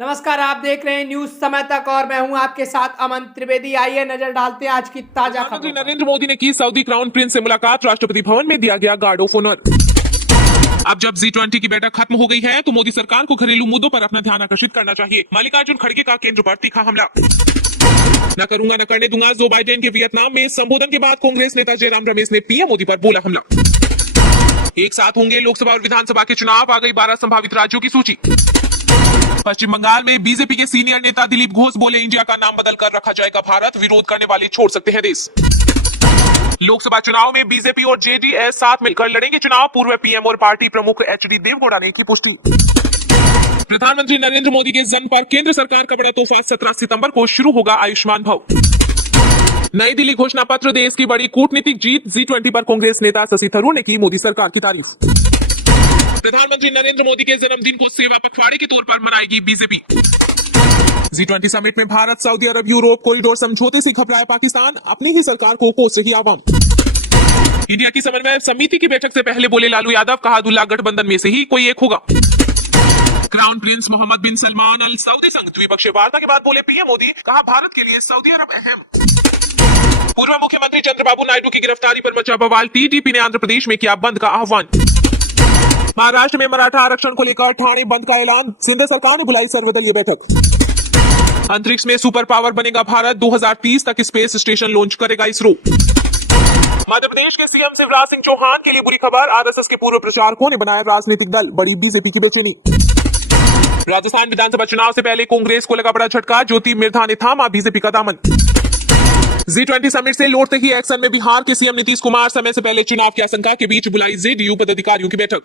नमस्कार, आप देख रहे हैं न्यूज समय तक और मैं हूं आपके साथ अमन त्रिवेदी। आइए नजर डालते हैं आज की ताजा प्रधानमंत्री खबरों पर। नरेंद्र मोदी ने की सऊदी क्राउन प्रिंस से मुलाकात, राष्ट्रपति भवन में दिया गया गार्ड ऑफ ऑनर। अब जब G20 की बैठक खत्म हो गई है तो मोदी सरकार को घरेलू मुद्दों पर अपना ध्यान आकर्षित करना चाहिए। मल्लिकार्जुन खड़गे का केंद्र पर तीखा हमला। न करूंगा न करने दूंगा, जो बाइडेन के वियतनाम में संबोधन के बाद कांग्रेस नेता जयराम रमेश ने पीएम मोदी पर बोला हमला। एक साथ होंगे लोकसभा और विधानसभा के चुनाव, आ गई 12 संभावित राज्यों की सूची। पश्चिम बंगाल में बीजेपी के सीनियर नेता दिलीप घोष बोले, इंडिया का नाम बदलकर रखा जाएगा भारत, विरोध करने वाले छोड़ सकते हैं देश। लोकसभा चुनाव में बीजेपी और जेडीएस साथ मिलकर लड़ेंगे चुनाव, पूर्व पीएम और पार्टी प्रमुख एचडी देवगौड़ा ने की पुष्टि। प्रधानमंत्री नरेंद्र मोदी के जन्म पर केंद्र सरकार का बड़ा तोहफा, 17 सितंबर को शुरू होगा आयुष्मान भव। नई दिल्ली घोषणा पत्र, देश की बड़ी कूटनीतिक जीत। G20 पर कांग्रेस नेता शशि थरूर ने की मोदी सरकार की तारीफ। प्रधानमंत्री नरेंद्र मोदी के जन्मदिन को सेवा पखवाड़े के तौर पर मनाएगी बीजेपी। G20 समिट में भारत, सऊदी अरब, यूरोप कॉरिडोर समझौते से घबराया पाकिस्तान, अपनी ही सरकार को कोस रही आवाम। इंडिया की समन्वय समिति की बैठक से पहले बोले लालू यादव, कहा दूल्हा गठबंधन में से ही कोई एक होगा। क्राउन प्रिंस मोहम्मद बिन सलमान अल सऊदी संग द्विपक्षीय वार्ता के बाद बोले पीएम मोदी, कहा भारत के लिए सऊदी अरब अहम। पूर्व मुख्यमंत्री चंद्रबाबू नायडू की गिरफ्तारी पर मचा बवाल, टीडीपी ने आंध्र प्रदेश में किया बंद का आह्वान। महाराष्ट्र में मराठा आरक्षण को लेकर ठाणे बंद का ऐलान, सिंध सरकार ने बुलाई सर्वदलीय बैठक। अंतरिक्ष में सुपर पावर बनेगा भारत, 2030 तक स्पेस स्टेशन लॉन्च करेगा इसरो। मध्य प्रदेश के सीएम शिवराज सिंह चौहान के लिए बुरी खबर, आरएसएस के पूर्व प्रचारकों ने बनाया राजनीतिक दल, बड़ी बीजेपी की बेचैनी। राजस्थान विधानसभा चुनाव से पहले कांग्रेस को लगा बड़ा झटका, ज्योति मिर्धा ने थामा बीजेपी का दामन। G20 समिट से लौटते ही एक्शन में बिहार के सीएम नीतीश कुमार, समय से पहले चुनाव की आशंका के बीच बुलाई जेडीयू पदाधिकारियों की बैठक।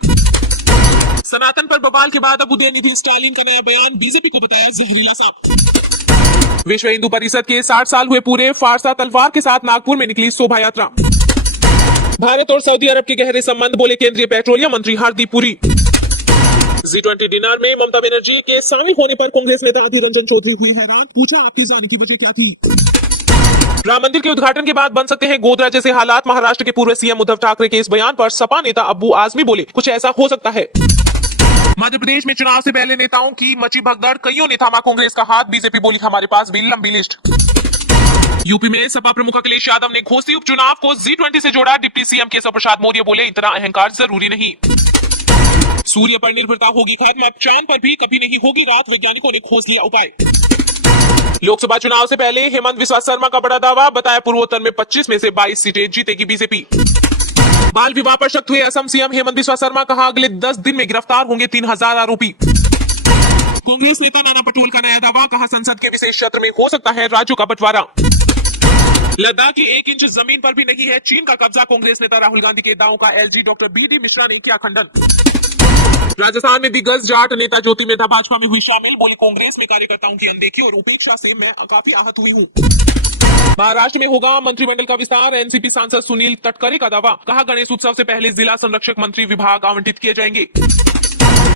सनातन पर बवाल के बाद अब उदयनिधि स्टालिन का नया बयान, बीजेपी को बताया जहरीला सांप। विश्व हिंदू परिषद के 60 साल हुए पूरे, फारसा तलवार के साथ नागपुर में निकली शोभा यात्रा। भारत और सऊदी अरब के गहरे संबंध, बोले केंद्रीय पेट्रोलियम मंत्री हरदीप पुरी। G20 डिनर में ममता बनर्जी के शामिल होने पर कांग्रेस नेता अधीर रंजन चौधरी हुए हैरान, पूछा आपके जाने की वजह क्या थी। राम मंदिर के उद्घाटन के बाद बन सकते हैं गोधरा जैसे हालात, महाराष्ट्र के पूर्व सीएम उद्धव ठाकरे के इस बयान पर सपा नेता अब्बू आजमी बोले, कुछ ऐसा हो सकता है। मध्य प्रदेश में चुनाव से पहले नेताओं की मची भगदड़, कईयों ने थामा कांग्रेस का हाथ, बीजेपी बोली हमारे पास भी लंबी लिस्ट। यूपी में सपा प्रमुख अखिलेश यादव ने घोसी उपचुनाव को G20 से जोड़ा, डिप्टी सीएम केशव प्रसाद मौर्य बोले, इतना अहंकार जरूरी नहीं। सूर्य पर निर्भरता होगी खत्म, अब चांद पर भी कभी नहीं होगी रात, वैज्ञानिकों ने खोज लिया उपाय। लोकसभा चुनाव से पहले हेमंत बिस्वा शर्मा का बड़ा दावा, बताया पूर्वोत्तर में 25 में से 22 सीटें जीतेगी बीजेपी। बाल विवाह पर शक हुए असम सीएम हेमंत बिस्वा शर्मा, कहा अगले 10 दिन में गिरफ्तार होंगे 3000 आरोपी। कांग्रेस नेता नाना पटोले का नया दावा, कहा संसद के विशेष सत्र में हो सकता है राज्यों का बंटवारा। लद्दाख की 1 इंच जमीन पर भी नहीं है चीन का कब्जा, कांग्रेस नेता राहुल गांधी के दावों का एलजी डॉक्टर बीडी मिश्रा ने किया खंडन। राजस्थान में दिग्गज जाट नेता ज्योति मिर्धा भाजपा में हुई शामिल, बोली कांग्रेस में कार्यकर्ताओं की अनदेखी और उपेक्षा से मैं काफी आहत हुई हूँ। महाराष्ट्र में होगा मंत्रिमंडल का विस्तार, एनसीपी सांसद सुनील तटकरे का दावा, कहा गणेश उत्सव से पहले जिला संरक्षक मंत्री विभाग आवंटित किए जाएंगे।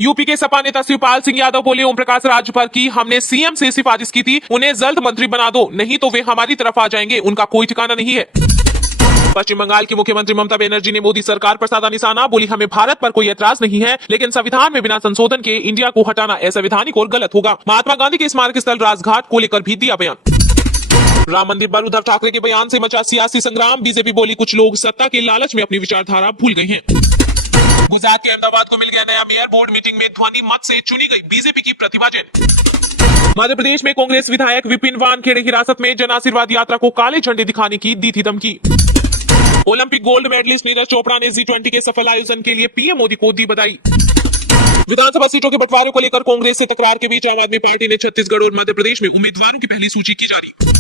यूपी के सपा नेता शिवपाल सिंह यादव बोले, ओम प्रकाश राजभर की हमने सीएम से सिफारिश की थी, उन्हें जल्द मंत्री बना दो, नहीं तो वे हमारी तरफ आ जाएंगे, उनका कोई ठिकाना नहीं है। पश्चिम बंगाल की मुख्यमंत्री ममता बनर्जी ने मोदी सरकार पर साधा निशाना, बोली हमें भारत पर कोई ऐतराज नहीं है, लेकिन संविधान में बिना संशोधन के इंडिया को हटाना असंवैधानिक और गलत होगा। महात्मा गांधी के स्मारक स्थल राजघाट को लेकर भी दिया बयान। राम मंदिर पर उद्धव ठाकरे के बयान से मचा सियासी संग्राम, बीजेपी बोली कुछ लोग सत्ता के लालच में अपनी विचारधारा भूल गए हैं। गुजरात के अहमदाबाद को मिल गया नया मेयर, बोर्ड मीटिंग में ध्वनि मत से चुनी गई बीजेपी की प्रतिभा जैन। मध्य प्रदेश में कांग्रेस विधायक विपिन वानखेड़े हिरासत में, जन आशीर्वाद यात्रा को काले झंडे दिखाने की दी थी धमकी। Olympic gold medalist Neeraj Chopra ने G20 के सफल आयोजन के लिए पीएम मोदी को दी बधाई। विधानसभा सीटों के बंटवारे को लेकर कांग्रेस से तकरार के बीच आम आदमी पार्टी ने छत्तीसगढ़ और मध्य प्रदेश में उम्मीदवारों की पहली सूची की जारी।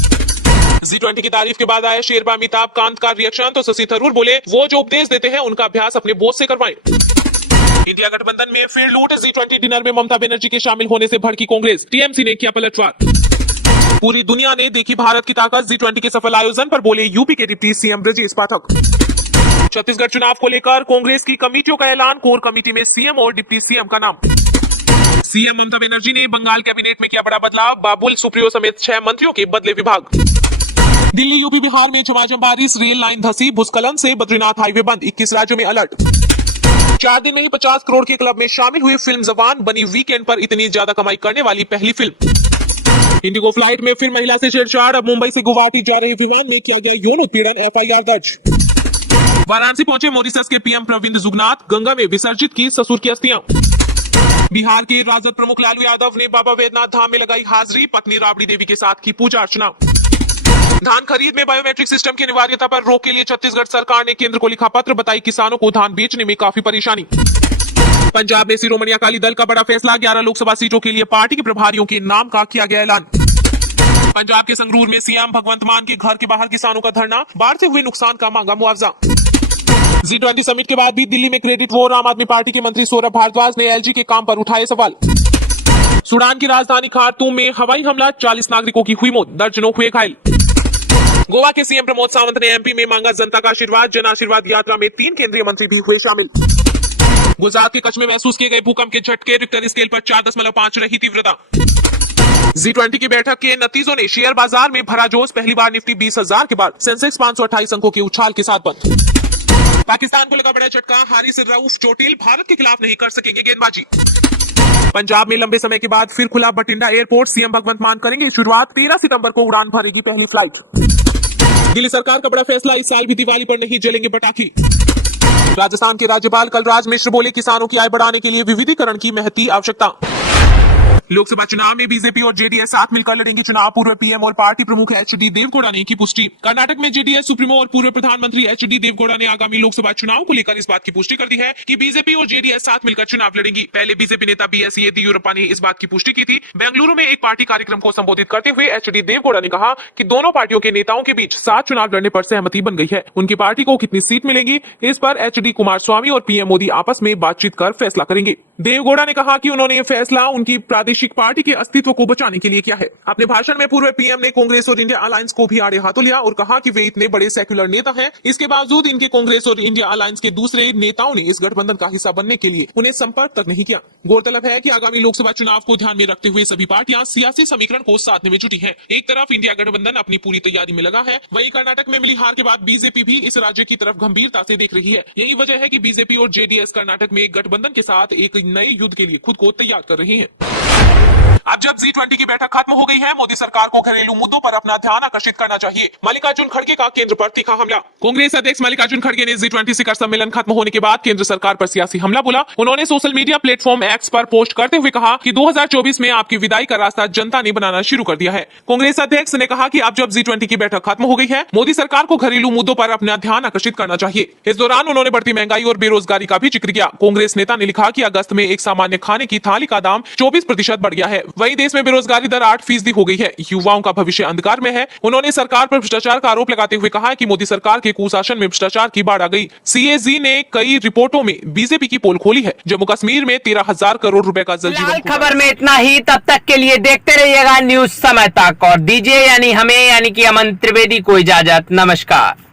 G20 की तारीफ के बाद आया शेरबा अमिताभ कांत का रिएक्शन, तो शशि थरूर बोले, वो जो उपदेश देते हैं उनका अभ्यास अपने बोझ से करवाएं। इंडिया गठबंधन में फिर लूट, G20 डिनर में ममता बनर्जी के शामिल होने से भड़की कांग्रेस, टीएमसी ने किया पलटवार। पूरी दुनिया ने देखी भारत की ताकत, G20 के सफल आयोजन पर बोले यूपी के डिप्टी सीएम ब्रजेश पाठक। छत्तीसगढ़ चुनाव को लेकर कांग्रेस की कमेटियों का ऐलान, कोर कमेटी में सीएम और डिप्टी सीएम का नाम। सीएम ममता बनर्जी ने बंगाल कैबिनेट में किया बड़ा बदलाव, बाबुल सुप्रियो समेत 6 मंत्रियों के बदले विभाग। दिल्ली यूपी बिहार में झमाझम बारिश, रेल लाइन धंसी, भूस्खलन से बद्रीनाथ हाईवे बंद, 21 राज्यों में अलर्ट। 4 दिन नहीं 50 करोड़ के क्लब में शामिल हुई फिल्म जवान बनी वीकेंड पर इतनी ज्यादा कमाई करने वाली पहली फिल्म। इंडिगो फ्लाइट में फिर महिला से छेड़छाड़, अब मुंबई से गुवाहाटी जा रहे विमान में किया गया यौन उत्पीड़न, FIR दर्ज। वाराणसी पहुंचे मॉरिशस के PM प्रविंद जुगनाथ, गंगा में विसर्जित की ससुर की अस्थियां। बिहार के राजद प्रमुख लालू यादव ने बाबा वैद्यनाथ धाम में लगाई हाजिरी, पत्नी राबड़ी देवी के साथ की पूजा अर्चना। धान खरीद में बायोमेट्रिक सिस्टम की अनिवार्यता पर रोक के लिए छत्तीसगढ़ सरकार ने केंद्र को लिखा पत्र, बताई किसानों को धान बेचने में काफी परेशानी। पंजाब में शिरोमणि अकाली दल का बड़ा फैसला, 11 लोकसभा सीटों के लिए पार्टी के प्रभारियों के नाम का किया गया ऐलान। पंजाब के संगरूर में CM भगवंत मान के घर के बाहर किसानों का धरना, बाढ़ से हुए नुकसान का मांगा मुआवजा। G20 समिट के बाद भी दिल्ली में क्रेडिट वॉर, आम आदमी पार्टी के मंत्री सौरभ भारद्वाज ने LG के काम पर उठाए सवाल। सूडान की राजधानी खार्तूम में हवाई हमला, 40 नागरिकों की हुई मौत, दर्जनों हुए घायल। गोवा के CM प्रमोद सावंत ने MP में मांगा जनता का आशीर्वाद, जन आशीर्वाद यात्रा में 3 केंद्रीय मंत्री भी हुए शामिल। गुजरात के कच्छ में महसूस किए गए भूकंप के झटके, रिक्टर स्केल पर 4.5 रही तीव्रता। G20 की बैठक के नतीजों ने शेयर बाजार में भरा जोश, पहली बार निफ्टी 20,000 के बाद, सेंसेक्स 528 अंकों के उछाल के साथ बंद। पाकिस्तान को लगा बड़ा झटका, हारिस रऊफ चोटिल भारत के खिलाफ नहीं कर सकेंगे गेंदबाजी। पंजाब में लंबे समय के बाद फिर खुला बठिंडा एयरपोर्ट, CM भगवंत मान करेंगे शुरुआत, 13 सितंबर को उड़ान भरेगी पहली फ्लाइट। दिल्ली सरकार का बड़ा फैसला, इस साल भी दिवाली पर नहीं जलेंगे पटाखे। राजस्थान के राज्यपाल कलराज मिश्र बोले, किसानों की आय बढ़ाने के लिए विविधीकरण की महती आवश्यकता। लोकसभा चुनाव में बीजेपी और जेडीएस साथ मिलकर लड़ेंगे चुनाव, पूर्व PM और पार्टी प्रमुख HD देवगौड़ा ने की पुष्टि। कर्नाटक में जेडीएस सुप्रीमो और पूर्व प्रधानमंत्री HD देवगौड़ा ने आगामी लोकसभा चुनाव को लेकर इस बात की पुष्टि कर दी है कि बीजेपी और जेडीएस साथ मिलकर चुनाव लड़ेंगी। पहले बीजेपी नेता BS येदियुरप्पा ने इस बात की पुष्टि की थी। बेंगलुरु में एक पार्टी कार्यक्रम को संबोधित करते हुए HD देवगौड़ा ने कहा कि दोनों पार्टियों के नेताओं के बीच साथ चुनाव लड़ने पर सहमति बन गई है। उनकी पार्टी को कितनी सीट मिलेंगी, इस पर HD कुमारस्वामी और PM मोदी आपस में बातचीत कर फैसला करेंगे। देवगौड़ा ने कहा कि उन्होंने ये फैसला उनकी प्रादेशिक पार्टी के अस्तित्व को बचाने के लिए किया है। अपने भाषण में पूर्व PM ने कांग्रेस और इंडिया अलायंस को भी आड़े हाथों लिया और कहा कि वे इतने बड़े सेक्युलर नेता हैं, इसके बावजूद इनके कांग्रेस और इंडिया अलायंस के दूसरे नेताओं ने इस गठबंधन का हिस्सा बनने के लिए उन्हें संपर्क तक नहीं किया। गौरतलब है कि आगामी लोकसभा चुनाव को ध्यान में रखते हुए सभी पार्टियां सियासी समीकरण को साधने में जुटी हैं। एक तरफ इंडिया गठबंधन अपनी पूरी तैयारी में लगा है, वहीं कर्नाटक में मिली हार के बाद बीजेपी भी इस राज्य की तरफ गंभीरता से देख रही है। यही वजह है कि बीजेपी और जेडीएस कर्नाटक में गठबंधन के साथ एक नए युद्ध के लिए खुद को तैयार कर रही हैं। अब जब G20 की बैठक खत्म हो गई है, मोदी सरकार को घरेलू मुद्दों पर अपना ध्यान आकर्षित करना चाहिए। मल्लिकार्जुन खड़गे का केंद्र पर तीखा हमला। कांग्रेस अध्यक्ष मल्लिकार्जुन खड़गे ने G20 शिखर सम्मेलन खत्म होने के बाद केंद्र सरकार पर सियासी हमला बोला। उन्होंने सोशल मीडिया प्लेटफॉर्म X पर पोस्ट करते हुए कहा कि 2024 में आपकी विदाई का रास्ता जनता ने बनाना शुरू कर दिया है। कांग्रेस अध्यक्ष ने कहा कि अब जब G20 की बैठक खत्म हो गई है, मोदी सरकार को घरेलू मुद्दों पर अपना ध्यान आकर्षित करना चाहिए। इस दौरान उन्होंने बढ़ती महंगाई और बेरोजगारी का भी जिक्र किया। कांग्रेस नेता ने लिखा कि अगस्त में एक सामान्य खाने की थाली का दाम 24% बढ़ गया है। वहीं देश में बेरोजगारी दर 8% हो गई है। युवाओं का भविष्य अंधकार में है। उन्होंने सरकार पर भ्रष्टाचार का आरोप लगाते हुए कहा कि मोदी सरकार के कुशासन में भ्रष्टाचार की बाढ़ आ गई। CAG ने कई रिपोर्टों में बीजेपी की पोल खोली है। जम्मू कश्मीर में 13,000 करोड़ रुपए का जल जीवन खबर में इतना ही। तब तक के लिए देखते रहिएगा न्यूज समय तक और दीजिए यानी हमें यानी कि अमन त्रिवेदी को इजाजत। नमस्कार।